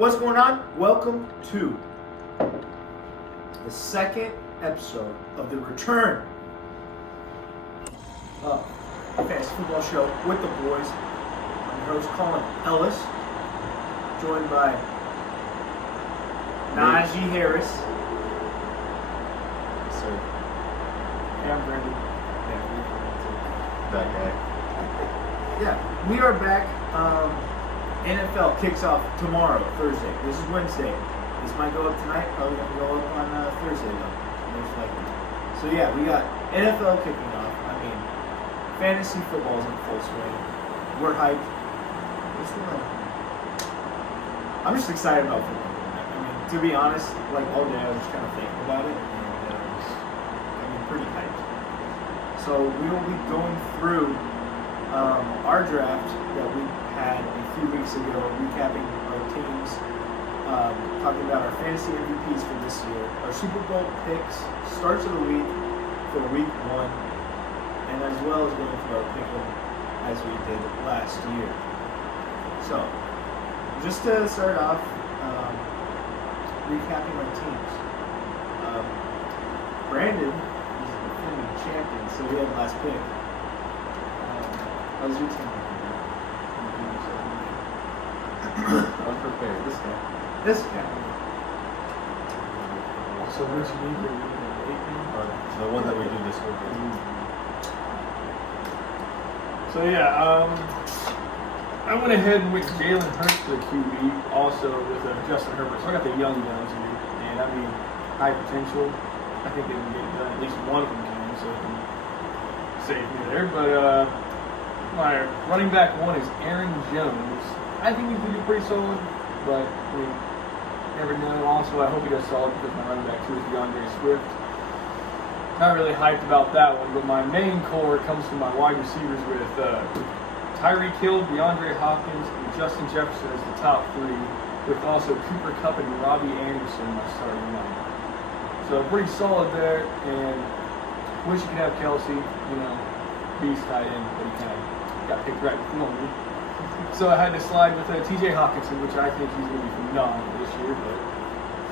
What's going on? Welcome to the second episode of the return of the Fantasy Football Show with the boys. I'm your host, Colin Ellis, joined by Najee Harris. Yes, sir. And I'm Brandon. That guy. Yeah, we are back. NFL kicks off tomorrow, Thursday. This is Wednesday. This might go up tonight. Probably going to go up on Thursday, though, most likely. So, yeah, we got NFL kicking off. I mean, fantasy football is in full swing. We're hyped. I'm just excited about football. I mean, to be honest, like all day I was just kind of thinking about it, and I'm pretty hyped. So, we will be going through our draft that we had a few weeks ago, recapping our teams, talking about our fantasy MVPs for this year, our Super Bowl picks, starts of the week for week 1, and as well as going through our pick'em as we did last year. So, just to start off, recapping our teams. Brandon is the defending champion, so he had the last pick. How was your team? Unprepared. This guy. So which league are you in? The one that we do this week. So yeah, I went ahead and went Jalen Hurts for the QB, also with Justin Herbert. So I got the young guns here, and I mean high potential. I think they can get it done. At least one of them can, so it can save me there. But my running back one is Aaron Jones. I think he's going to be pretty solid, but I mean, never know. Also, I hope he does solid because my running back two is DeAndre Swift. Not really hyped about that one, but my main core comes from my wide receivers with Tyreek Hill, DeAndre Hopkins, and Justin Jefferson as the top three, with also Cooper Kupp and Robbie Anderson my starting line. So pretty solid there, and wish you could have Kelsey, beast tight end, but he kind of got picked right before me. So I had to slide with TJ Hawkinson, which I think he's going to be phenomenal this year, but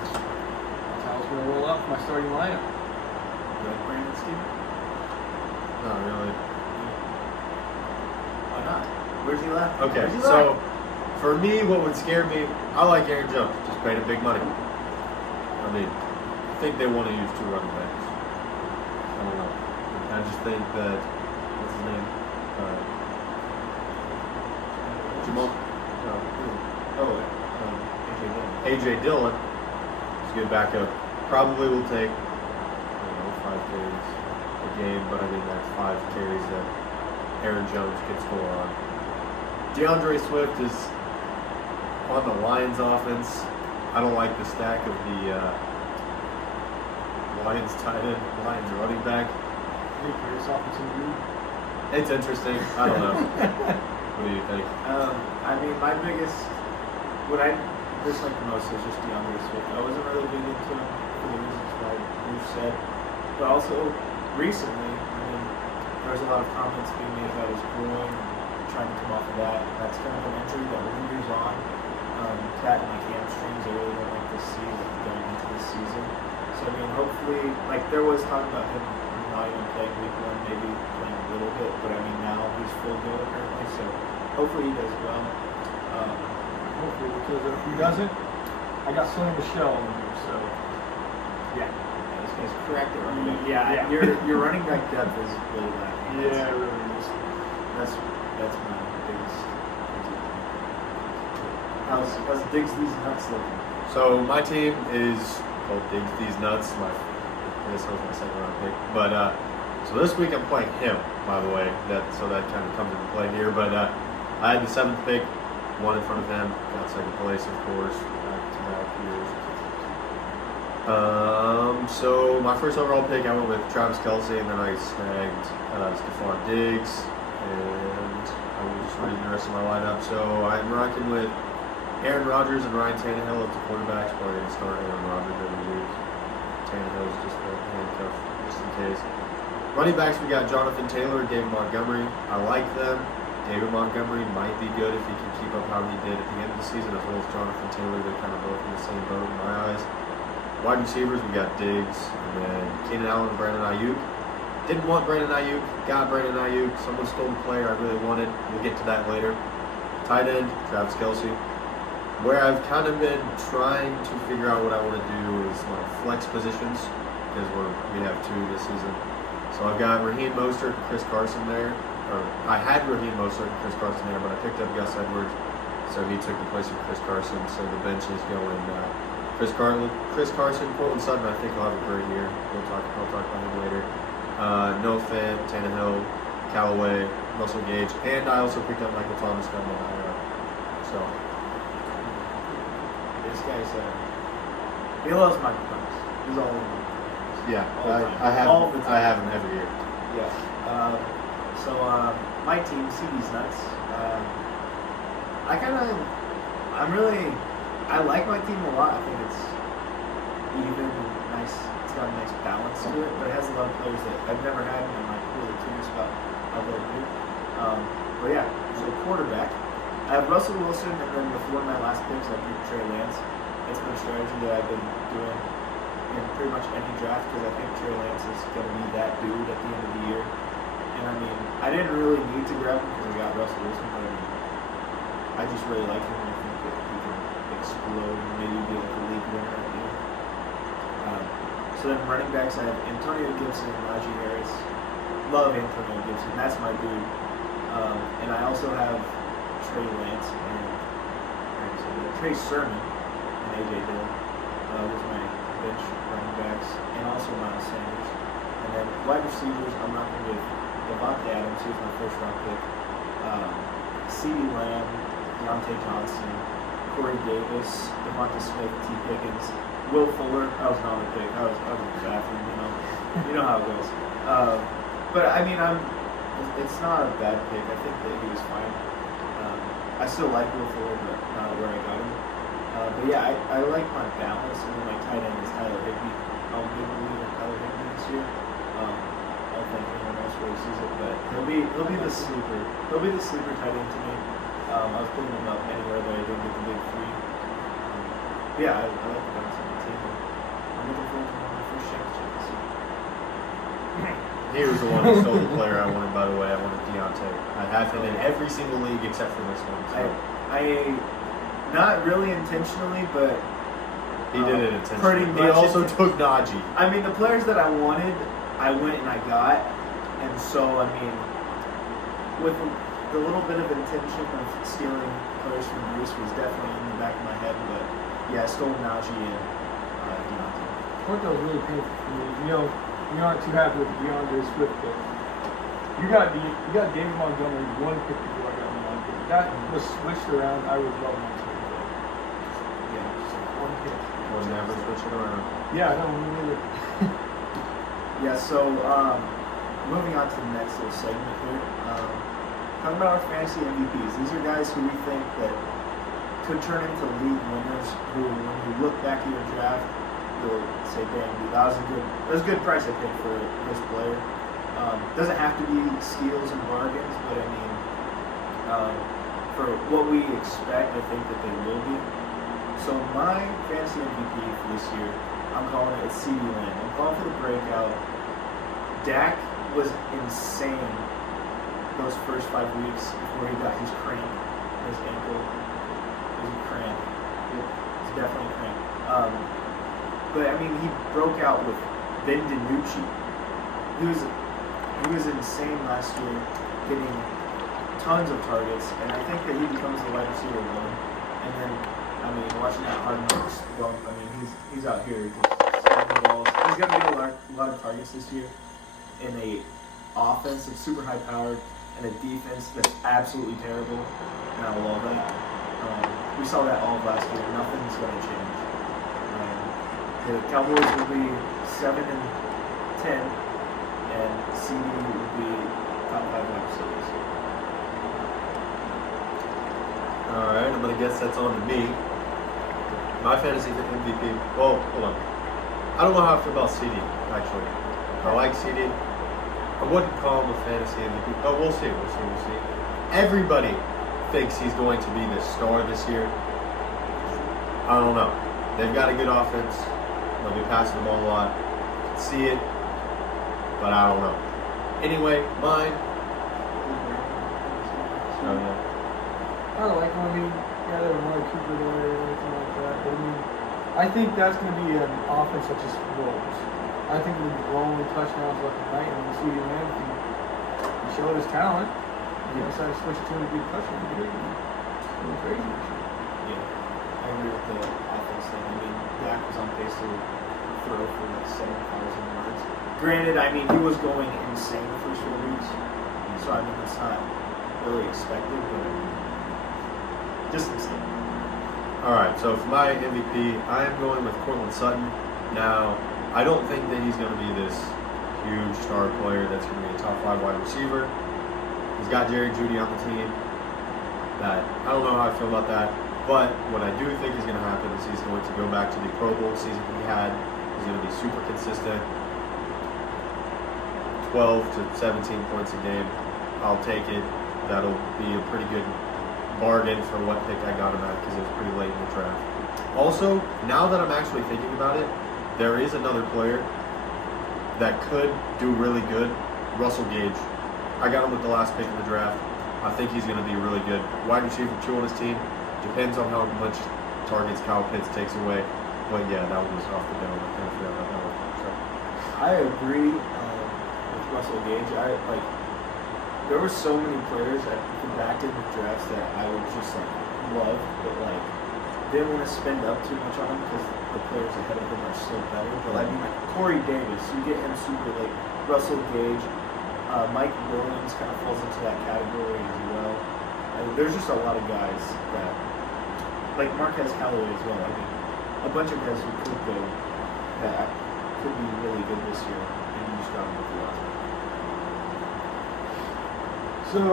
that's how it's going to roll out for my starting lineup. Like Brandon's team? Not really. Why not? Where's he left? Okay, Where's he so left? for me, what would scare me, I like Aaron Jones. Just paid him big money. I mean, I think they want to use 2 running backs. I don't know. I just think that, what's his name? Jamal? AJ Dillon is a good backup. Probably will take, 5 carries a game, but I mean that's 5 carries that Aaron Jones can score on. DeAndre Swift is on the Lions offense. I don't like the stack of the Lions tight end, Lions running back. It's interesting. I don't know. What do you think? I mean, my biggest, what I dislike the most is just DeAndre Swift. I wasn't really big into him for the reasons why you said, but also recently, I mean, there was a lot of comments being made about his groin, trying to come off of that. That's kind of an injury that lingers on. That and like hamstrings, I really don't like to see going into the season. So I mean, hopefully, like there was talk about him not even playing week 1, maybe playing a little bit, but I mean now he's full go apparently. So hopefully he does well. Hopefully, because if he doesn't, I got Sonny Michel in here, so yeah. This guy's correct. Yeah. Your running back depth is really lacking. Yeah, it really is. That's my biggest. How's Diggs these nuts looking? So my team is called Diggs These Nuts. I guess that was my second round pick. But so this week I'm playing him, by the way. So that kind of comes into play here. But I had the 7th pick, 1 in front of him. Got 2nd place, of course, back-to-back years. So my first overall pick, I went with Travis Kelce, and then I snagged Stephon Diggs, and I will just read the rest of my lineup. So I'm rocking with Aaron Rodgers and Ryan Tannehill at the quarterbacks. Probably going to start Aaron Rodgers every week. Tannehill's just a handcuff, just in case. Running backs, we got Jonathan Taylor and David Montgomery. I like them. David Montgomery might be good if he can keep up how he did at the end of the season, as well as Jonathan Taylor. They're kind of both in the same boat in my eyes. Wide receivers, we got Diggs, and then Keenan Allen, Brandon Ayuk. Didn't want Brandon Ayuk, got Brandon Ayuk. Someone stole the player I really wanted. We'll get to that later. Tight end, Travis Kelce. Where I've kind of been trying to figure out what I want to do is my flex positions, because we have 2 this season. So I've got Raheem Mostert and Chris Carson there. Or I had Raheem Mostert and Chris Carson there, but I picked up Gus Edwards, so he took the place of Chris Carson. So the bench is going Chris Carson, Cortland Sutton. I think he'll have a great year. I'll talk about him later. Noah Fant, Tannehill, Callaway, Russell Gage, and I also picked up Michael Thomas down the IR. So This guy's he loves Michael Thomas. He's all over. yeah, All the time. I have him every year. Yeah. So my team, CD's nuts. I like my team a lot. I think it's even and nice. It's got a nice balance to it, but it has a lot of players that I've never had, and I'm like really curious about how they'll do. But yeah, so quarterback. I have Russell Wilson, and then with one of my last picks, I picked Trey Lance. It's been a strategy that I've been doing in pretty much any draft because I think Trey Lance is going to be that dude at the end of the year. And I mean, I didn't really need to grab him because I got Russell Wilson, but I mean, I just really like him. I think that he can explode and maybe be like a league winner at the end. So then running backs, I have Antonio Gibson and Najee Harris. Love Antonio Gibson. That's my dude. And I also have Trey Lance and Trey Sermon and AJ Dillon. Those are my bench running backs, and also Miles Sanders. And then wide receivers, I'm rocking with Devontae Adams, who's my first round pick. CeeDee Lamb, Deontay Johnson, Corey Davis, Devonta Smith, T. Pickens, Will Fuller. That was not a pick. I was in the bathroom, you know how it goes. But I mean, it's not a bad pick. I think that he was fine. I still like Will Fuller, but not where I got him. But yeah, I like my balance, and then my tight end is Tyler Higbee. I'm a big believer in Tyler Higbee this year. I don't think anyone else really sees it, but he'll be the sleeper. He'll be the sleeper tight end to me. I was putting him up anywhere that I didn't get the big 3. Yeah, I like the balance on the team. I'm looking forward to my first championship this year. He was the one who stole the player I wanted, by the way. I wanted Deontay. I have him in every single league except for this one. So. I not really intentionally, but he did it intentionally. Pretty much. He also took Najee. I mean, the players that I wanted, I went and I got, and so I mean, with the little bit of intention of stealing players from Bruce was definitely in the back of my head. But yeah, I stole Najee and Deontay. I thought that was really painful for me. You aren't too happy with DeAndre Swift, but you got David Montgomery one pick before I got Montgomery. That was switched around. I would love Montgomery. Yeah, just one pick. We'll never switch it around. Yeah, I don't really. Yeah, so moving on to the next little segment here. Talking about our fantasy MVPs. These are guys who we think that could turn into league winners. Who, when you look back at your draft, you'll say, "Damn, dude, that was a good price I paid for this player." Doesn't have to be steals and bargains, but I mean, for what we expect, I think that they will be. So my fantasy MVP for this year, I'm calling it CeeDee Lamb. I'm calling for the breakout. Dak was insane those first 5 weeks before he got his cramp, his ankle. It was a cramp. It's definitely a cramp. But I mean, he broke out with Ben DiNucci. He was insane last year, getting tons of targets, and I think that he becomes the wide receiver 1. And then, I mean, watching that Hard Knocks bump, I mean, he's out here just stealing the balls. He's going to get a lot of targets this year in a offense that's super high powered and a defense that's absolutely terrible, and I love that. We saw that all of last year. Nothing's going to change. The Cowboys will be 7-10, and CD will be top 5 episodes. All right, I'm gonna guess that's on to me. My fantasy MVP. Well, hold on. I don't know how I feel about CD. Actually, I like CD. I wouldn't call him a fantasy MVP. Oh, we'll see. everybody thinks he's going to be the star this year. I don't know. They've got a good offense. They'll be passing the ball a lot. See it, but I don't know. Anyway, mine. Oh, yeah. I don't like him. I mean, yeah, they have another Cooper there or anything like that. But I mean, I think that's going to be an offense that just rolls. I think we'll be rolling touchdowns left and right, and we'll see him he showed his talent. He decided to switch to a good touchdown. He went crazy this year. Yeah, I agree with the offense thing. I mean, Dak was on pace to throw for like 7,000 yards. Granted, I mean, he was going insane the first 4 weeks, so I mean, that's not really expected, but I mean, just insane. All right, so for my MVP, I am going with Cortland Sutton. Now, I don't think that he's going to be this huge star player that's going to be a top 5 wide receiver. He's got Jerry Jeudy on the team. That I don't know how I feel about that, but what I do think is going to happen is he's going to go back to the Pro Bowl season he had. He's going to be super consistent, 12 to 17 points a game. I'll take it. That'll be a pretty good bargain for what pick I got him at because it was pretty late in the draft. Also, now that I'm actually thinking about it, there is another player that could do really good. Russell Gage. I got him with the last pick of the draft. I think he's going to be really good. Wide receiver 2 on his team. Depends on how much targets Kyle Pitts takes away. But yeah, that was off the dome. I kind of forgot about that one. So. I agree with Russell Gage. There were so many players that backed in the drafts that I would just love, but didn't want to spend up too much on them because the players ahead of him are still better. But I mean, Corey Davis, you get him super late. Russell Gage, Mike Williams kind of falls into that category as well. I mean, there's just a lot of guys that, like Marquez Callaway as well. I mean, a bunch of guys who could go that could be really good this year, and you just got them with the last. So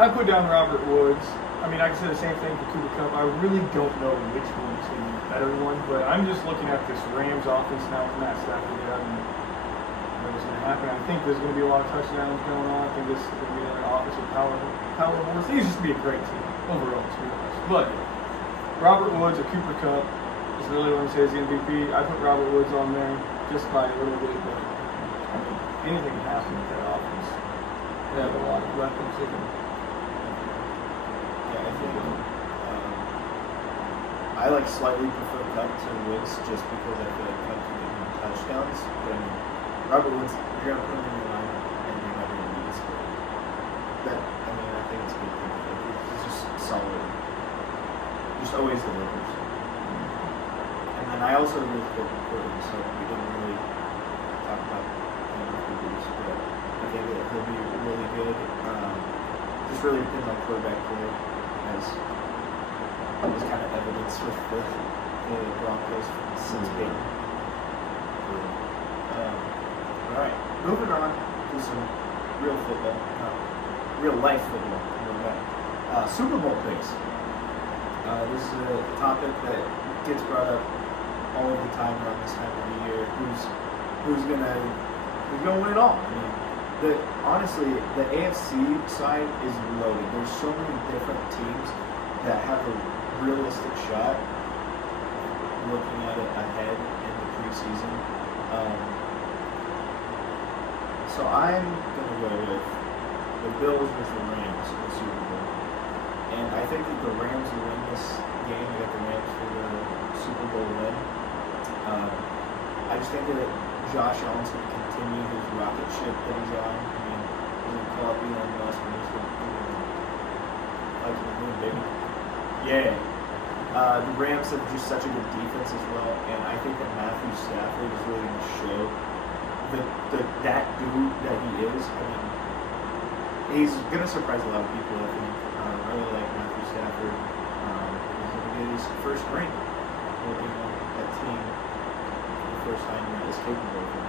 I put down Robert Woods. I mean, I can say the same thing for Cooper Kupp. I really don't know which one's going to be the better one, but I'm just looking at this Rams offense now with Matt Stafford. I don't know what's going to happen. I think there's going to be a lot of touchdowns going on. I think this is going to be another offense with power horse. These just be a great team overall, to be honest. But Robert Woods or Cooper Kupp is really what I'm saying is the MVP. I put Robert Woods on there just by a little bit, but I mean, anything can happen with that offense. They have a lot of weapons. Yeah, I think I slightly prefer Kupp to Woods just because I feel like Kupp can get more touchdowns. But I mean, Robert Woods, you're gonna put him in your lineup and you're never gonna be this good. I think it's a good thing. He's just solid. Just always delivers. And then I also agree with Courtland, so we didn't really talk about him after Bruce, but I think that he'll be really good. Just really depends on quarterback play, as was kind of evidence with the Broncos since Peyton. All right, moving on to some real football, real life football. Super Bowl picks. This is a topic that gets brought up all of the time around this time of the year. Who's gonna win it all? I mean, honestly, the AFC side is loaded. There's so many different teams that have a realistic shot looking at it ahead in the preseason. So I'm going to go with the Bills with the Rams in the Super Bowl. And I think that the Rams will win this game. I got the Rams for the Super Bowl win. I just think that Josh Allen's going to continue his rocket ship that he's on. I mean, he's going to call up Elon Musk and he's going to fight to the moon, baby. Yeah. The Rams have just such a good defense as well, and I think that Matthew Stafford is really going to show that dude that he is. I mean, he's going to surprise a lot of people, I think. I really like Matthew Stafford. He's going to get his first ring, working on that team for the first time that is capable of him.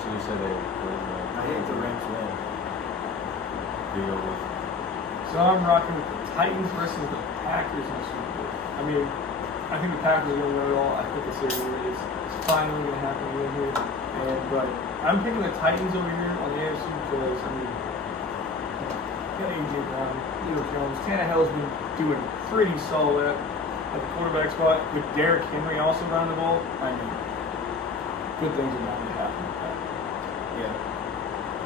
So you said they win. I think the Rams win. So I'm rocking with the Titans versus the Packers in the Super Bowl. I mean, I think the Packers are going to win it all. I think it's finally going to happen again here. But I'm picking the Titans over here on the AFC because, I mean, A.J. Brown, Leo Jones. Tannehill's been doing pretty solid at the quarterback spot. With Derrick Henry also around the ball, I mean, good things are bound to happen with that. Yeah.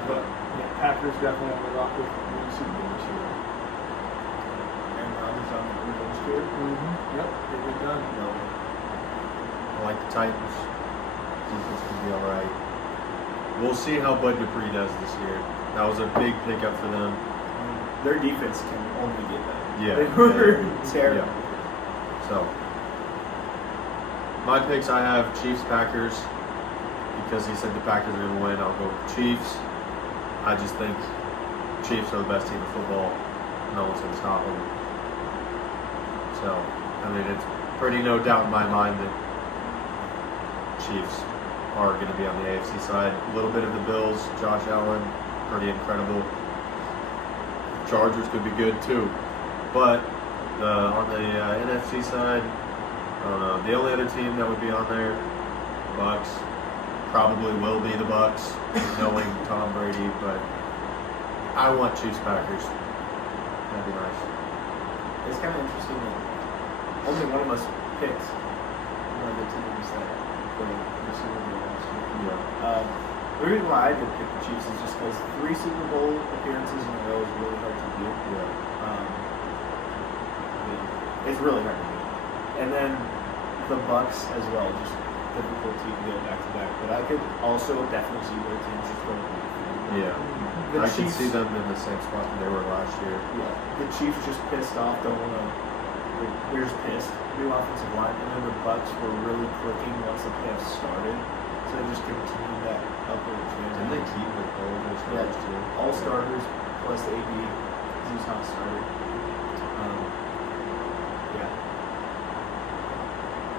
But yeah, Packers definitely on the rock with winning Super Bowl this year. And Rodgers on the revenge tour. Yep, they've been done. I like the Titans. Defense can be all right. We'll see how Bud Dupree does this year. That was a big pickup for them. Their defense can only get better. Yeah. They were terrible. Yeah. So, my picks, I have Chiefs, Packers. Because he said the Packers are going to win, I'll go with the Chiefs. I just think Chiefs are the best team in football. No one's going to stop them. So, I mean, it's pretty no doubt in my mind that Chiefs are going to be on the AFC side. A little bit of the Bills, Josh Allen, pretty incredible. Chargers could be good too. But on the NFC side, I don't know. The only other team that would be on there, Bucks, probably will be the Bucks, knowing Tom Brady. But I want Chiefs Packers. That'd be nice. It's kind of interesting that only one of us picked one of the teams that played the Super Bowl last year. Yeah. The reason why I did pick the Chiefs is just because 3 Super Bowl appearances in a row is really hard to do. Yeah. I mean, it's really hard to do. And then the Bucks as well, just difficult to go back to back. But I could also definitely see their teams just going. Yeah. I can see them in the same spot that they were last year. Yeah. The Chiefs just pissed off, don't want to. They're just pissed. New offensive line, and then the Bucks were really clicking once the playoffs started. So they just continued that upward trend. Didn't they keep with all of their starters too? All starters plus AB. He's not started. Yeah.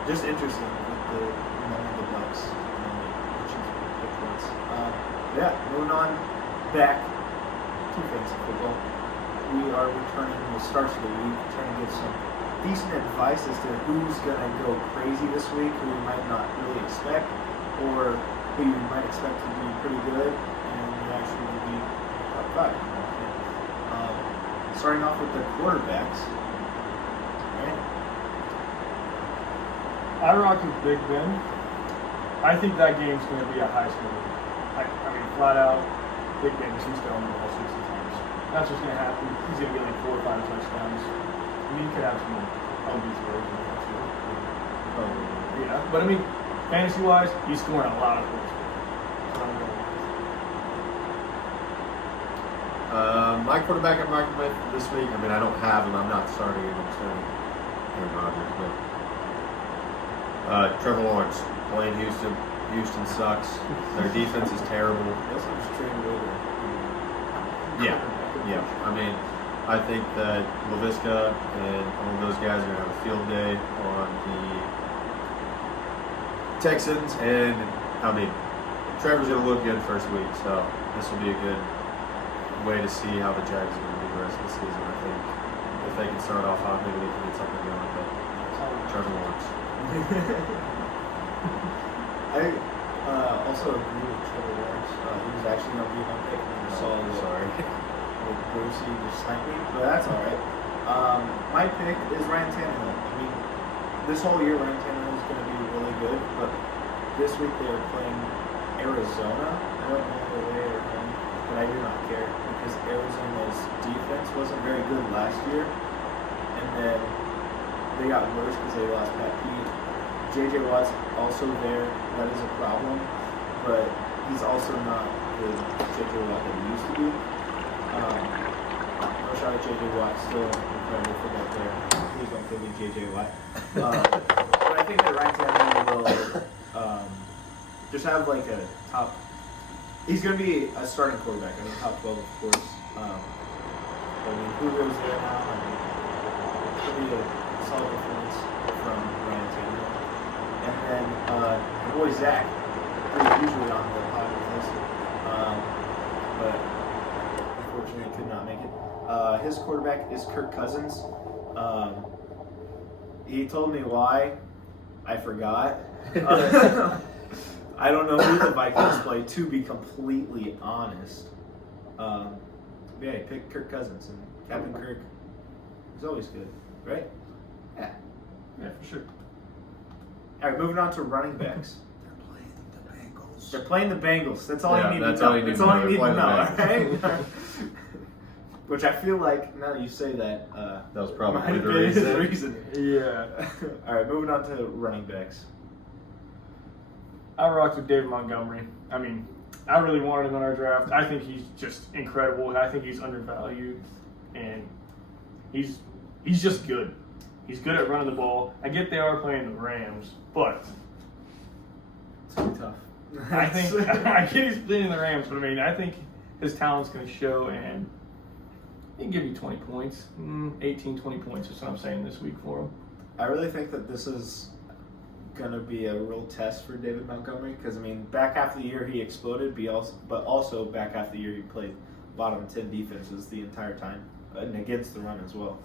Just interesting with the Bucks and the Chiefs pick once. Yeah, moving on back to fantasy football. We are returning the starts of the week, trying to get some decent advice as to who's going to go crazy this week, who you might not really expect, or who you might expect to be pretty good and actually will be top 5. Starting off with the quarterbacks. Right? I rock with Big Ben. I think that game's going to be a high score. I mean, flat out, Big Ben is he's throwing the ball 60 times. That's what's going to happen. He's going to get like 4 or 5 touchdowns. I mean, he could have some LB throws in there too. Yeah, but I mean, fantasy-wise, he's scoring a lot of points. So I'm going My quarterback I'm rocking with this week, I mean, I don't have him. I'm not starting him. I'm starting Aaron Rodgers. But Trevor Lawrence playing Houston. Houston sucks. Their defense is terrible. That's just trained over. Yeah. I mean, I think that LaVisca and all of those guys are going to have a field day on the Texans. And, I mean, Trevor's going to look good first week. So this will be a good way to see how the Jags are going to do the rest of the season. I think if they can start off hot, maybe they can get something going. But Trevor Lawrence. I also agree with Trevor Lawrence. He was actually going to be my pick. I saw sorry. Brucey just sniped me, but that's all right. My pick is Ryan Tannehill. I mean, this whole year Ryan Tannehill is going to be really good, but this week they are playing Arizona. I don't know the way or home, but I do not care because Arizona's defense wasn't very good last year, and then they got worse because they lost Pat Pete. J.J. Watt's also there. That is a problem, but he's also not the J.J. Watt that he used to be. No shot at J.J. Watt, still incredible football player. Please don't give me J.J. Watt. But I think that Ryan Tannehill will just have like a top. He's going to be a starting quarterback. I mean, top 12, of course. I mean, who goes there now? I mean, it'll be a solid performance from Ryan Tannehill. And then my boy Zach, who's usually on the podcast list, but unfortunately could not make it. His quarterback is Kirk Cousins. He told me why. I forgot. I don't know who the Vikings play, to be completely honest. Yeah, he picked Kirk Cousins, and Captain Kirk is always good, right? Yeah. Yeah, for sure. All right, moving on to running backs. They're playing the Bengals. They're playing the Bengals. That's all Yeah, you need that's to know. all you need That's to all know. you need to They're know, playing the all right? Which I feel like, now that you say that, That was probably might the be reason. reason. Yeah. All right, moving on to running backs. I rocked with David Montgomery. I mean, I really wanted him in our draft. I think he's just incredible. I think he's undervalued, and he's just good. He's good at running the ball. I get they are playing the Rams, but It's gonna be tough. I think I get he's playing the Rams, but I mean, I think his talent's going to show, and he can give you 20 points, 18, 20 points is what I'm saying this week for him. I really think that this is going to be a real test for David Montgomery because, I mean, back half of the year he exploded, but also back half of the year he played bottom 10 defenses the entire time and against the run as well.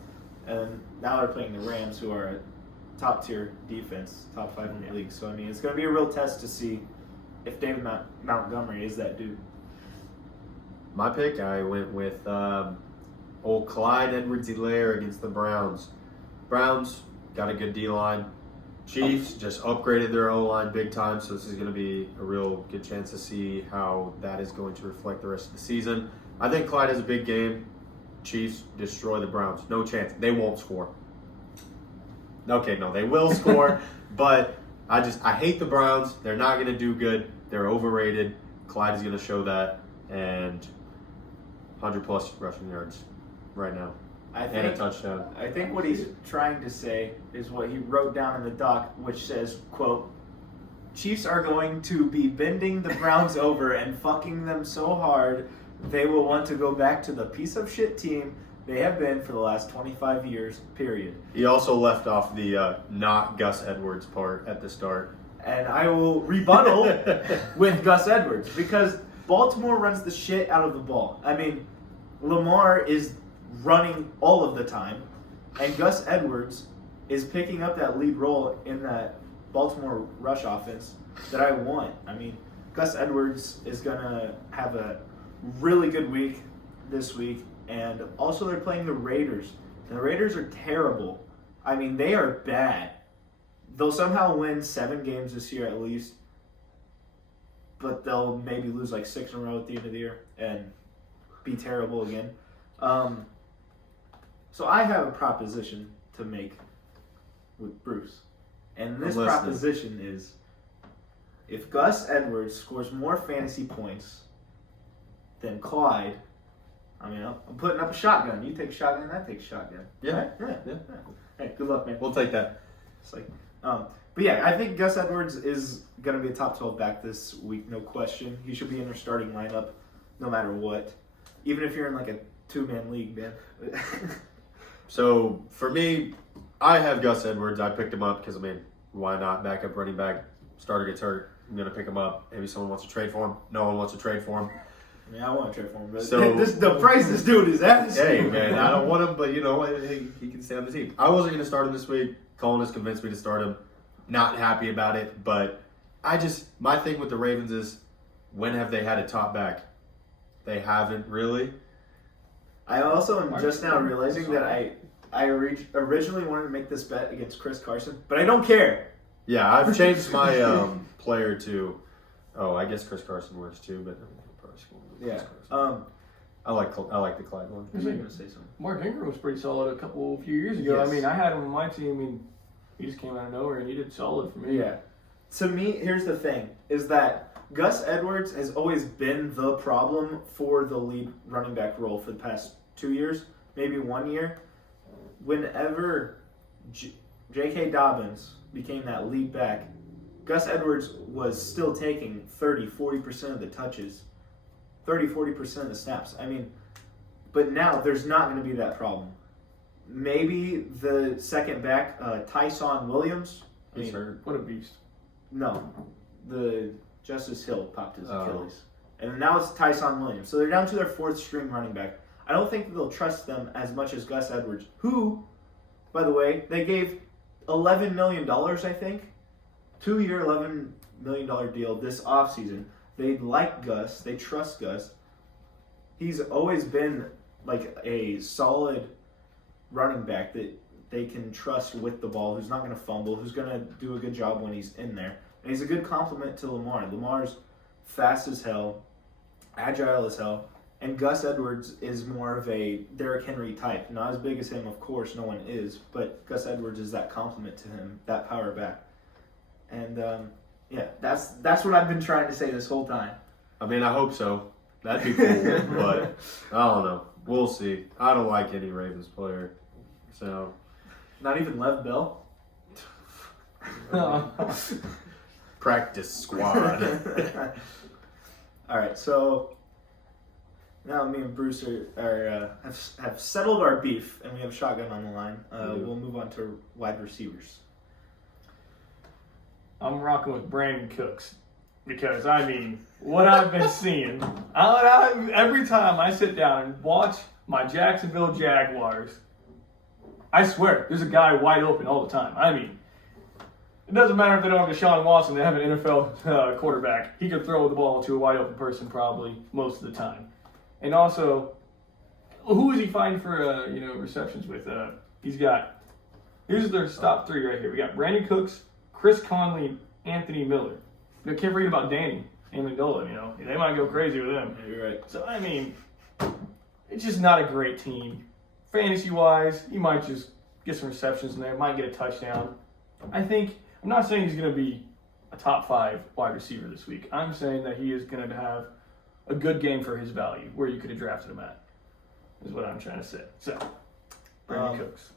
And now they're playing the Rams, who are a top-tier defense, top 5 in the league. So, I mean, it's going to be a real test to see if David Montgomery is that dude. My pick, I went with old Clyde Edwards-Helaire against the Browns. Browns got a good D-line. Chiefs just upgraded their O-line big time, so this is going to be a real good chance to see how that is going to reflect the rest of the season. I think Clyde has a big game. Chiefs destroy the Browns. No chance. They won't score. Okay, no, they will score, but I hate the Browns. They're not going to do good. They're overrated. Clyde is going to show that, and 100-plus rushing yards right now. And a touchdown. I think what he's trying to say is what he wrote down in the doc, which says, quote, Chiefs are going to be bending the Browns over and fucking them so hard they will want to go back to the piece of shit team they have been for the last 25 years, period. He also left off the not Gus Edwards part at the start. And I will rebuttal with Gus Edwards because Baltimore runs the shit out of the ball. I mean, Lamar is running all of the time, and Gus Edwards is picking up that lead role in that Baltimore rush offense that I want. I mean, Gus Edwards is going to have a really good week this week, and also they're playing the Raiders. And the Raiders are terrible. I mean, they are bad. They'll somehow win 7 games this year at least, but they'll maybe lose like 6 in a row at the end of the year and be terrible again. So I have a proposition to make with Bruce. And this proposition is, if Gus Edwards scores more fantasy points than Clyde, I mean, I'm putting up a shotgun. You take a shotgun, I take a shotgun. Yeah. Right? Yeah. Hey, good luck, man. We'll take that. It's like, but yeah, I think Gus Edwards is going to be a top 12 back this week, no question. He should be in their starting lineup no matter what. Even if you're in like a 2-man league, man. So, for me, I have Gus Edwards. I picked him up because, I mean, why not? Backup running back. Starter gets hurt. I'm going to pick him up. Maybe someone wants to trade for him. No one wants to trade for him. Yeah, I want to trade for him. But So- the price this dude is asking. Hey, man, I don't want him, but, you know, hey, he can stay on the team. I wasn't going to start him this week. Colin has convinced me to start him. Not happy about it, but my thing with the Ravens is, when have they had a top back? They haven't really. I also am just now realizing that I originally wanted to make this bet against Chris Carson, but I don't care. Yeah, I've changed my player to. Oh, I guess Chris Carson works too, but he'll probably score with Yeah. Chris Carson. I like the Clyde one. I was going to say something. Mark Ingram was pretty solid a few years ago. Yes. I mean, I had him on my team, and he just came out of nowhere, and he did solid for me. Yeah. To me, here's the thing, is that Gus Edwards has always been the problem for the lead running back role for the past 2 years, maybe 1 year. Whenever J.K. Dobbins became that lead back, Gus Edwards was still taking 30, 40% of the touches, 30, 40% of the snaps. I mean, but now there's not going to be that problem. Maybe the second back, Tyson Williams. He's hurt. What a beast. No, the Justice Hill popped his Achilles. And now it's Tyson Williams. So they're down to their 4th string running back. I don't think they'll trust them as much as Gus Edwards, who, by the way, they gave $11 million, I think. 2-year, $11 million deal this offseason. They like Gus. They trust Gus. He's always been like a solid running back that they can trust with the ball, who's not going to fumble, who's going to do a good job when he's in there. And he's a good complement to Lamar. Lamar's fast as hell, agile as hell, and Gus Edwards is more of a Derrick Henry type. Not as big as him, of course, no one is, but Gus Edwards is that complement to him, that power back. And yeah, that's what I've been trying to say this whole time. I mean, I hope so. That'd be cool, but I don't know. We'll see. I don't like any Ravens player, so Not even Lev Bell? practice squad. All right, so now me and Bruce have settled our beef, and we have a shotgun on the line. We'll move on to wide receivers. I'm rocking with Brandon Cooks because, I mean, what I've been seeing, every time I sit down and watch my Jacksonville Jaguars, I swear, there's a guy wide open all the time. I mean, it doesn't matter if they don't have Deshaun Watson, they have an NFL quarterback. He can throw the ball to a wide open person probably most of the time. And also, who is he finding for receptions with? Here's their top three right here. We got Brandon Cooks, Chris Conley, and Anthony Miller. I can't forget about Danny Amendola. They might go crazy with him. Yeah, you're right. So I mean, it's just not a great team. Fantasy-wise, he might just get some receptions in there, might get a touchdown. I'm not saying he's going to be a top 5 wide receiver this week. I'm saying that he is going to have a good game for his value, where you could have drafted him at, is what I'm trying to say. So, Brandon Cooks.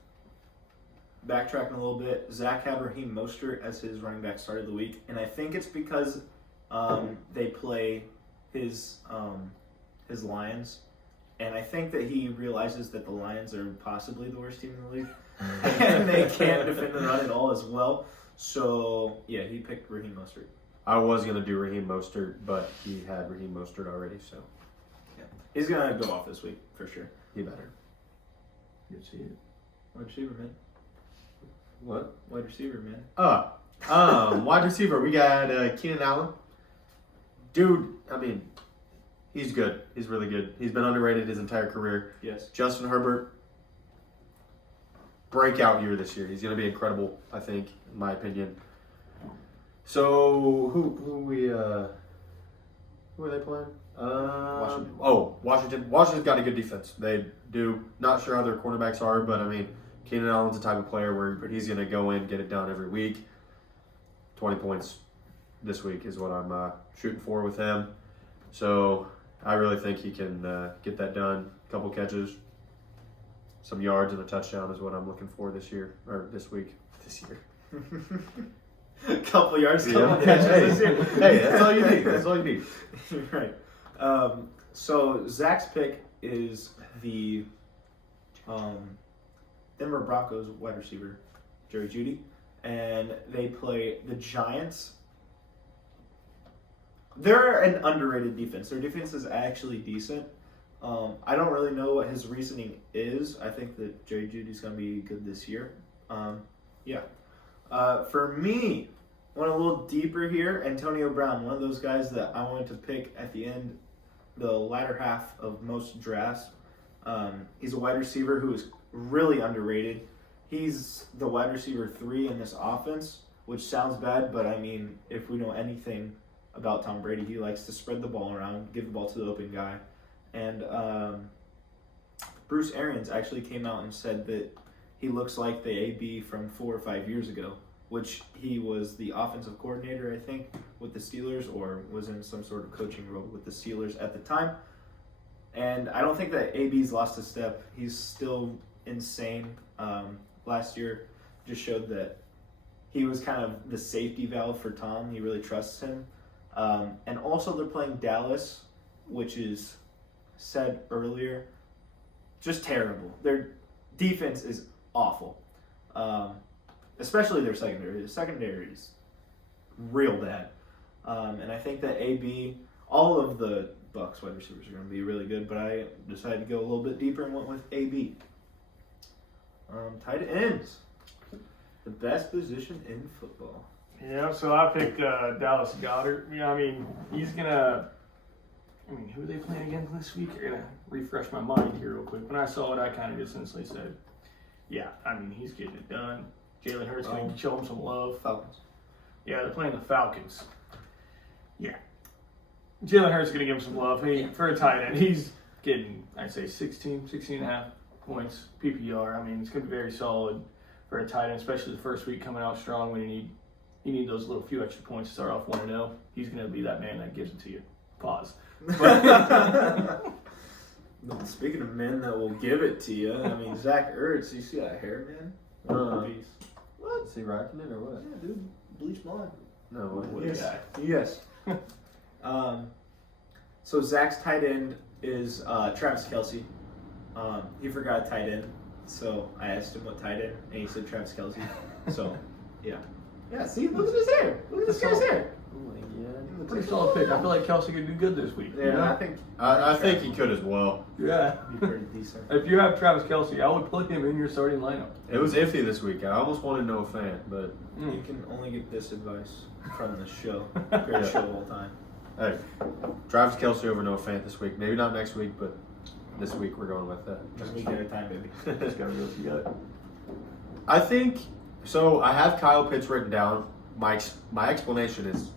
Backtracking a little bit, Zach had Raheem Mostert as his running back start of the week, and I think it's because they play his Lions, and I think that he realizes that the Lions are possibly the worst team in the league, and they can't defend the run at all as well. So yeah, he picked Raheem Mostert. I was gonna do Raheem Mostert, but he had Raheem Mostert already, so Yeah, he's gonna go off this week for sure. he better. Good to see it. Wide receiver, man. What? Wide receiver, man. Wide receiver. We got Keenan Allen. Dude, I mean, he's good. He's really good. He's been underrated his entire career. Yes. Justin Herbert, breakout year this year. He's going to be incredible, I think, in my opinion. So, who are they playing? Washington. Washington. Washington's got a good defense. They do. Not sure how their cornerbacks are, but I mean, Keenan Allen's the type of player where he's going to go in, get it done every week. 20 points this week is what I'm shooting for with him. So I really think he can get that done. A couple catches, some yards, and a touchdown is what I'm looking for this year, or this week. This year. Couple yards, couple Yeah. catches. Hey, that's all you need. That's all you need. Right. So Zach's pick is the Denver Broncos wide receiver, Jerry Jeudy, and they play the Giants. They're an underrated defense. Their defense is actually decent. I don't really know what his reasoning is. I think that Jerry Jeudy's going to be good this year. Yeah. For me, I went a little deeper here. Antonio Brown, one of those guys that I wanted to pick at the end, the latter half of most drafts. He's a wide receiver who is really underrated. He's the wide receiver 3 in this offense, which sounds bad, but I mean, if we know anything about Tom Brady, he likes to spread the ball around, give the ball to the open guy. And Bruce Arians actually came out and said that he looks like the AB from 4 or 5 years ago, which he was the offensive coordinator, I think, with the Steelers, or was in some sort of coaching role with the Steelers at the time. And I don't think that AB's lost a step. He's still insane. Last year just showed that he was kind of the safety valve for Tom. He really trusts him. And also they're playing Dallas, which is said earlier, just terrible. Their defense is awful. Especially their secondary. The secondary is real bad. And I think that AB, all of the Bucs wide receivers are going to be really good, but I decided to go a little bit deeper and went with AB. Tight ends. The best position in football. Yeah, so I picked Dallas Goedert. I mean, I mean, who are they playing against this week? I gotta refresh my mind here real quick. When I saw it, I kind of just instantly said, yeah, I mean, he's getting it done. Jalen Hurts going to show him some love. Falcons. Yeah, they're playing the Falcons. Yeah. Jalen Hurts is going to give him some love. Hey, for a tight end, he's getting, I'd say, 16 and a half points PPR. I mean, it's going to be very solid for a tight end, especially the first week coming out strong when you need those little few extra points to start off 1-0. He's going to be that man that gives it to you. Pause. Speaking of men that will give it to you, I mean, Zach Ertz, you see that hair, man? What? Is he rocking it or what? Yeah, dude. Bleach blonde. No, what? Yes. So Zach's tight end is Travis Kelce. He forgot tight end, so I asked him what tight end, and he said Travis Kelce. So, yeah. Yeah, see? Look at his hair. Look at this guy's hair. Oh my god. Pretty solid pick. I feel like Kelsey could do good this week. Yeah, you know? I think he could as well. Yeah. Be pretty decent. If you have Travis Kelsey, I would put him in your starting lineup. It was iffy this week. I almost wanted Noah Fant, but You can only get this advice from the show. Great show of all time. hey, Travis Kelce over Noah Fant this week. Maybe not next week, but this week we're going with that. Just week at a time, baby. Just gotta go together. I think so. I have Kyle Pitts written down. My explanation is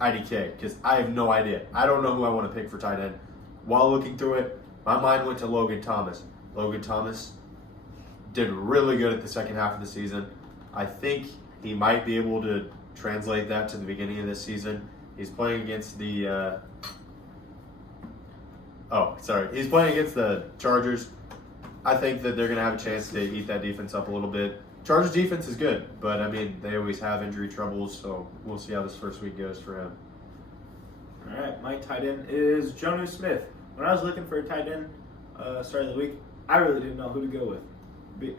IDK because I have no idea. I don't know who I want to pick for tight end. While looking through it, my mind went to Logan Thomas. Logan Thomas did really good at the second half of the season. I think he might be able to translate that to the beginning of this season. He's playing against the he's playing against the Chargers. I think that they're going to have a chance to eat that defense up a little bit. Chargers defense is good, but I mean, they always have injury troubles, so we'll see how this first week goes for him. All right, my tight end is Jonnu Smith. When I was looking for a tight end start of the week, I really didn't know who to go with.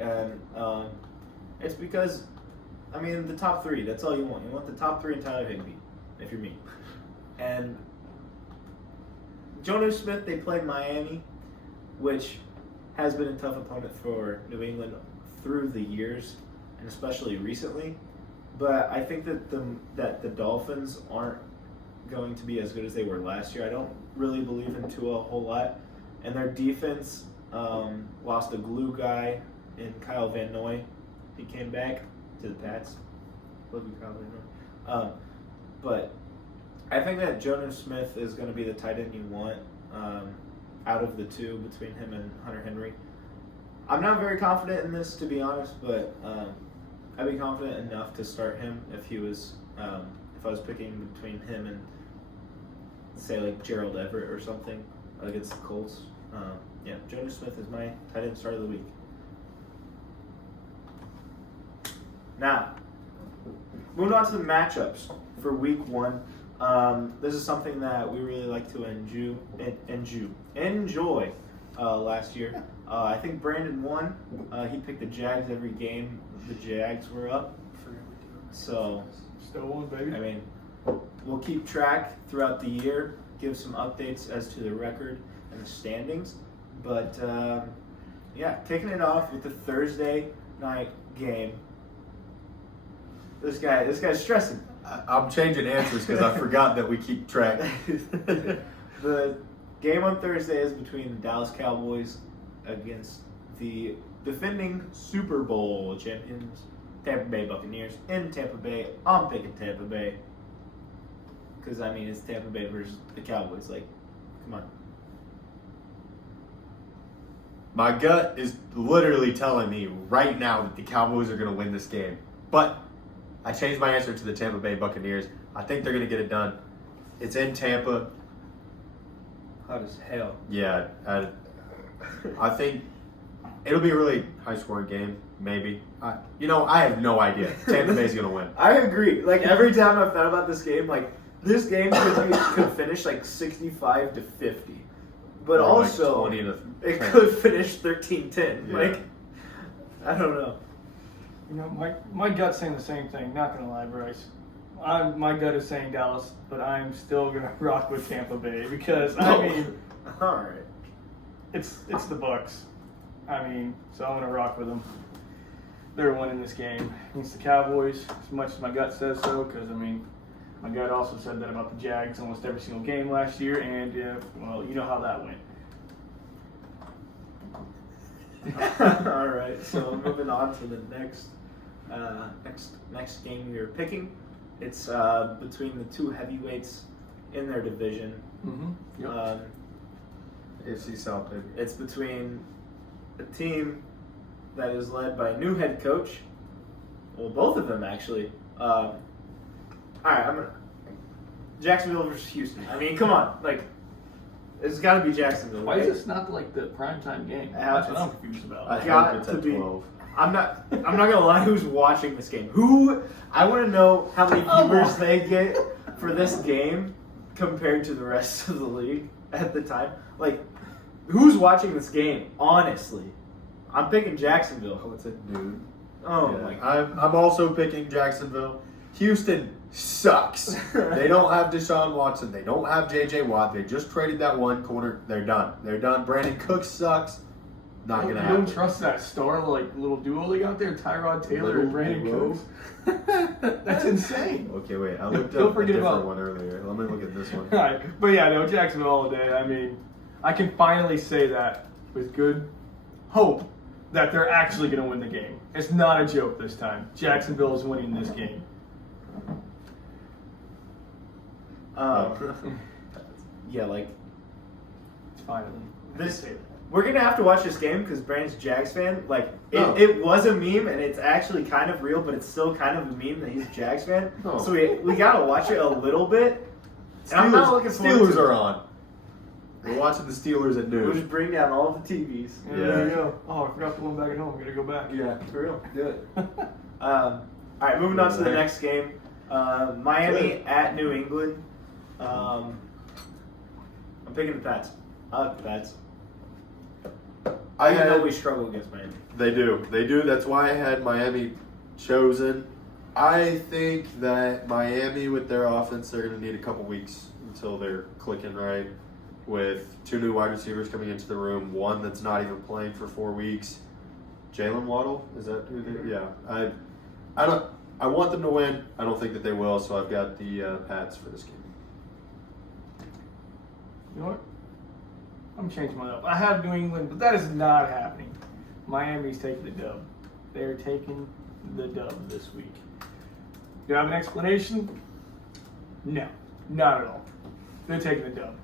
And it's because, I mean, the top three, that's all you want. You want the top three and Tyler Higbee, if you're me. And Jonnu Smith, they played Miami, which has been a tough opponent for New England through the years, and especially recently. But I think that the Dolphins aren't going to be as good as they were last year. I don't really believe in Tua a whole lot. And their defense lost a glue guy in Kyle Van Noy. He came back to the Pats. Love you, Kyle Van Noy. But I think that Jonnu Smith is going to be the tight end you want out of the two between him and Hunter Henry. I'm not very confident in this, to be honest, but I'd be confident enough to start him if he was if I was picking between him and, say, like Gerald Everett or something against the Colts. Jonnu Smith is my tight end start of the week. Now, moving on to the matchups for week one. This is something that we really like to enjoy last year. I think Brandon won. He picked the Jags every game. The Jags were up. So, Still one, baby. I mean, we'll keep track throughout the year, give some updates as to the record and the standings. But, kicking it off with the Thursday night game. This guy's stressing. I'm changing answers because I forgot that we keep track. The game on Thursday is between the Dallas Cowboys against the defending Super Bowl champions, Tampa Bay Buccaneers. In Tampa Bay, I'm picking Tampa Bay. Because, I mean, it's Tampa Bay versus the Cowboys. Like, come on. My gut is literally telling me right now that the Cowboys are going to win this game. But I changed my answer to the Tampa Bay Buccaneers. I think they're going to get it done. It's in Tampa. Hot as hell. Yeah, I think it'll be a really high-scoring game, maybe. I have no idea. Tampa Bay's going to win. I agree. Like, every time I've thought about this game, like, this game could finish, like, 65-50. But Or also, like 20-10. it could finish 13-10. Yeah. Like, I don't know. You know, my gut's saying the same thing. Not gonna lie, Bryce. My gut is saying Dallas, but I'm still gonna rock with Tampa Bay because I mean, all right, it's the Bucs. I mean, so I'm gonna rock with them. They're winning this game against the Cowboys as much as my gut says so. Because I mean, My gut also said that about the Jags almost every single game last year, and well, you know how that went. All right, so moving on to the next game we are picking. It's between the two heavyweights in their division. Mm-hmm. Yep. AFC South, baby. It's between a team that is led by a new head coach. Well, both of them actually. All right, Jacksonville versus Houston. I mean, come on, like it's got to be Jacksonville. Why right? is this not like the primetime game? That's what I'm confused about. I Got hope it's to at be. 12. I'm not gonna lie. Who's watching this game? I want to know how many viewers they get for this game compared to the rest of the league at the time. Like, who's watching this game? Honestly, I'm picking Jacksonville. Oh, it's a dude. Oh Yeah, my God. I'm also picking Jacksonville. Houston sucks. They don't have Deshaun Watson. They don't have J.J. Watt. They just traded that one corner. They're done. They're done. Brandon Cooks sucks. Not gonna You happen. don't trust that star little duo they got there, Tyrod Taylor Little and Brandon duo? Cooks. That's insane. Okay, wait. I looked Don't up a forget different about- one earlier. Let me look at this one. All right, but yeah, no, Jacksonville all day. I mean, I can finally say that with good hope that they're actually going to win the game. It's not a joke this time. Jacksonville is winning this game. Yeah, like Finally. this. We're gonna have to watch this game because Brandon's a Jags fan. Like Oh. it was a meme and it's actually kind of real, but it's still kind of a meme that he's a Jags fan. Oh. So we gotta watch it a little bit. And I'm not looking forward Steelers to it. are on. We're watching the Steelers at We'll noon. just bring down all of the TVs. Yeah, there you go. Oh, I forgot the one back at home. Gotta go back. Yeah, for real. Do it. All right, moving on to the next game. Miami at New England. I'm picking the Pats. I like the Pats. I Even though had, we struggle against Miami. They do. That's why I had Miami chosen. I think that Miami, with their offense, they're going to need a couple weeks until they're clicking right. With two new wide receivers coming into the room, one that's not even playing for 4 weeks. Jalen Waddle, is that who they? Yeah. I want them to win. I don't think that they will, so I've got the Pats for this game. You know what? I'm changing mine up. I have New England, but that is not happening. Miami's taking the dub. They're taking the dub this week. Do I have an explanation? No, not at all. They're taking the dub.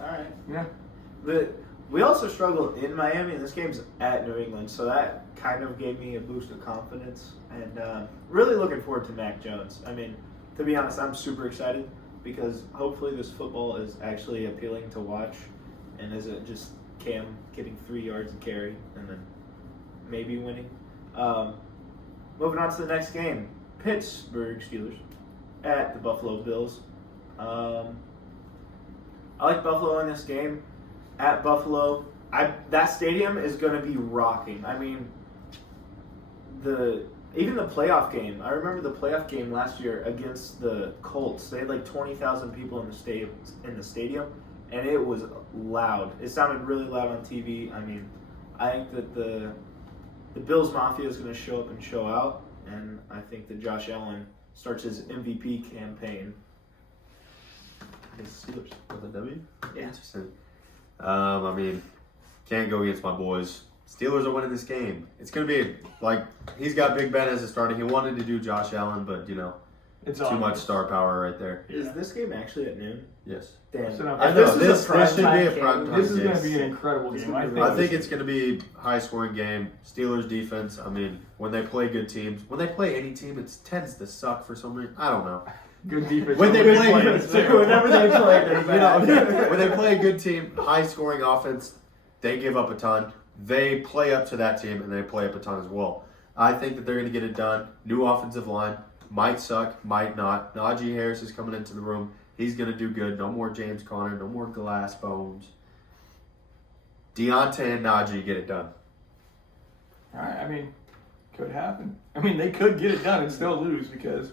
All right. Yeah. We also struggled in Miami, and this game's at New England, so that kind of gave me a boost of confidence. And really looking forward to Mac Jones. I mean, to be honest, I'm super excited because hopefully this football is actually appealing to watch and isn't just Cam getting 3 yards of carry and then maybe winning. Moving on to the next game, Pittsburgh Steelers at the Buffalo Bills. I like Buffalo in this game. At Buffalo, that stadium is going to be rocking. I mean, even the playoff game. I remember the playoff game last year against the Colts. They had like 20,000 people in the stadium, and it was loud. It sounded really loud on TV. I mean, I think that the Bills Mafia is going to show up and show out, and I think that Josh Allen starts his MVP campaign against the Steelers. With a W? Yeah. Interesting. I mean, can't go against my boys. Steelers are winning this game. It's going to be like he's got Big Ben as a starter. He wanted to do Josh Allen, but It's too much star power right there. Is this game actually at noon? Yes. Damn. So now- I If know, was this prime should be time a game, prime time This is going to game. be an incredible It's game. gonna be I think it's going to be high scoring game. Steelers defense. I mean, when they play good teams, when they play any team, it tends to suck for some reason. I don't know. good defense. When they Good play- players, too. Whenever they play, they're bad. When they play a good team, high scoring offense, they give up a ton. They play up to that team and they play up a ton as well. I think that they're going to get it done. New offensive line might suck, might not. Najee Harris is coming into the room. He's going to do good. No more James Conner. No more glass bones. Deontay and Najee get it done. All right, I mean, could happen. I mean, they could get it done and still lose because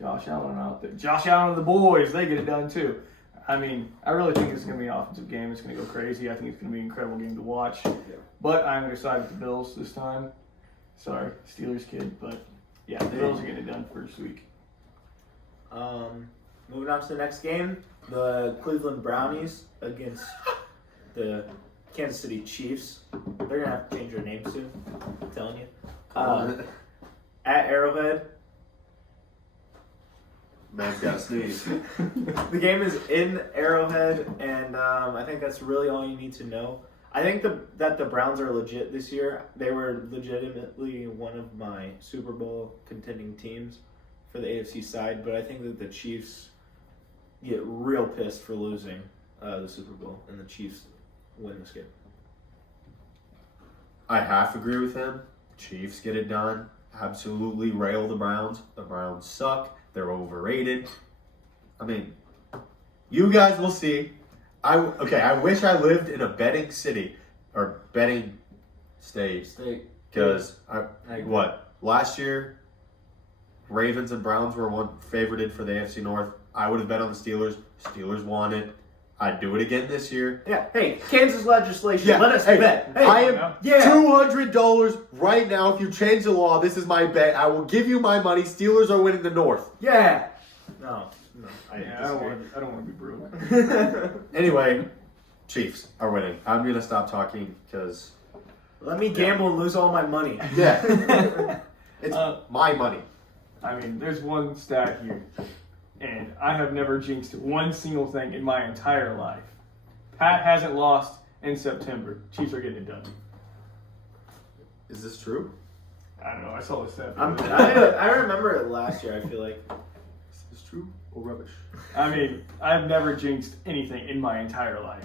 Josh Allen out there. Josh Allen and the boys, they get it done too. I mean, I really think it's going to be an offensive game. It's going to go crazy. I think it's going to be an incredible game to watch. But I'm going to side with the Bills this time. Sorry, Steelers kid, but yeah, the Bills are getting it done first week. Moving on to the next game, the Cleveland Brownies against the Kansas City Chiefs. They're gonna have to change their name soon. I'm telling you. At Arrowhead. Man's got to sneeze. The game is in Arrowhead, and I think that's really all you need to know. I think that the Browns are legit this year. They were legitimately one of my Super Bowl contending teams for the AFC side, but I think that the Chiefs get real pissed for losing the Super Bowl, and the Chiefs win this game. I half agree with him. Chiefs get it done. Absolutely rail the Browns. The Browns suck. They're overrated. I mean, you guys will see. I wish I lived in a betting city or betting state. Because last year, Ravens and Browns were favorited for the AFC North. I would have bet on the Steelers. Steelers won it. I'd do it again this year. Yeah. Hey, Kansas legislation. Yeah. Let us bet. Hey, I am $200 right now. If you change the law, this is my bet. I will give you my money. Steelers are winning the North. Yeah. No. I don't want to be broke. Anyway, Chiefs are winning. I'm gonna stop talking because. Let me gamble and lose all my money. Yeah. It's my money. I mean, there's one stat here, and I have never jinxed one single thing in my entire life. Pat hasn't lost in September. Chiefs are getting it done. Is this true? I don't know. I saw the stat. I remember it last year. I feel like. Is this true or rubbish? I mean, I've never jinxed anything in my entire life.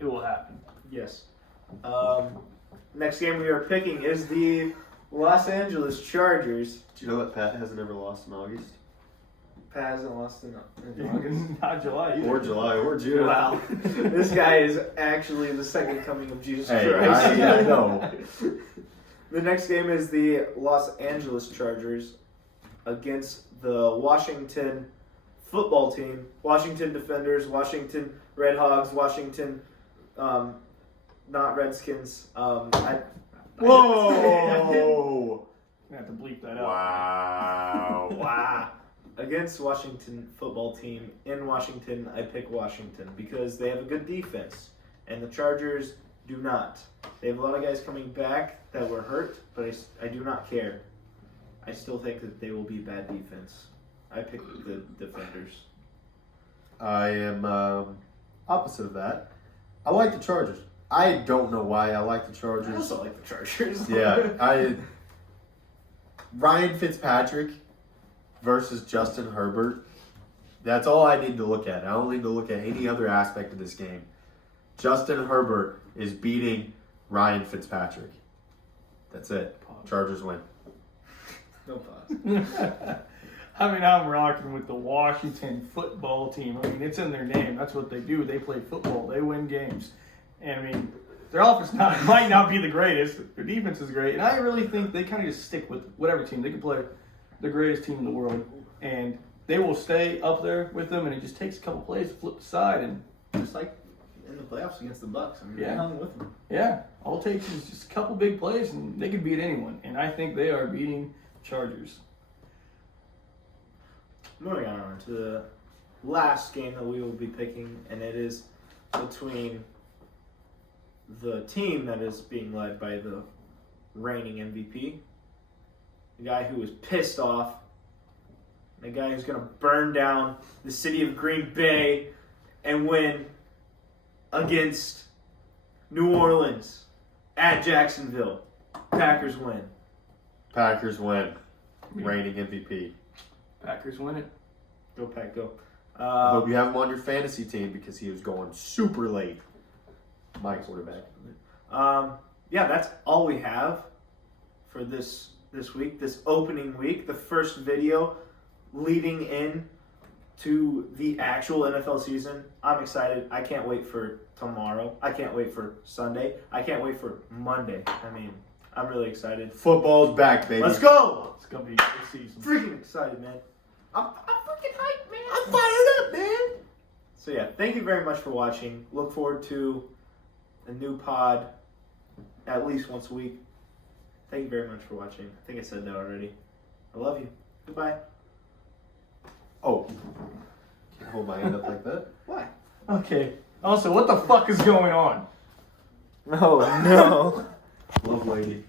It will happen. Yes. Next game we are picking is the Los Angeles Chargers. Do you know that Pat hasn't ever lost in August? Pat hasn't lost in August. Not July either. Or July or June. Wow. This guy is actually the second coming of Jesus Hey, Christ. I know. The next game is the Los Angeles Chargers against the Washington football team. Washington Defenders, Washington Red Hogs, Washington, not Redskins. Whoa! I have to bleep that out. Wow. Wow. Against Washington football team in Washington, I pick Washington because they have a good defense, and the Chargers do not. They have a lot of guys coming back that were hurt, but I do not care. I still think that they will be bad defense. I pick the Defenders. I am opposite of that. I like the Chargers. I don't know why I like the I Chargers. also like the Chargers. Yeah, Ryan Fitzpatrick versus Justin Herbert. That's all I need to look at. I don't need to look at any other aspect of this game. Justin Herbert is beating Ryan Fitzpatrick. That's it. Chargers win. No pause. I mean, I'm rocking with the Washington football team. I mean, it's in their name. That's what they do. They play football. They win games. And, I mean, their offense might not be the greatest. Their defense is great. And I really think they kind of just stick with whatever team. They can play the greatest team in the world. And they will stay up there with them. And it just takes a couple plays to flip the side. And just like In the playoffs against the Bucks, I mean, Yeah. they hung with them. yeah, all it takes is just a couple big plays. And they can beat anyone. And I think they are beating Chargers. Moving on to the last game that we will be picking, and it is between the team that is being led by the reigning MVP, the guy who is pissed off, the guy who's going to burn down the city of Green Bay and win against New Orleans at Jacksonville. Packers win. Packers win. Reigning MVP. Packers win it. Go Pack, go. I hope you have him on your fantasy team because he was going super late. My quarterback. Yeah, that's all we have for this week, this opening week, the first video leading in to the actual NFL season. I'm excited. I can't wait for tomorrow. I can't wait for Sunday. I can't wait for Monday. I mean, I'm really excited. Football's back, baby. Let's go! It's going to be a good season. Freaking excited, man. I'm freaking hyped, man. I'm fired up, man. So yeah, thank you very much for watching. Look forward to a new pod at least once a week. Thank you very much for watching. I think I said that already. I love you. Goodbye. Oh. Can't hold my hand up like that. Why? Okay. Also, what the fuck is going on? No, no. Love lady.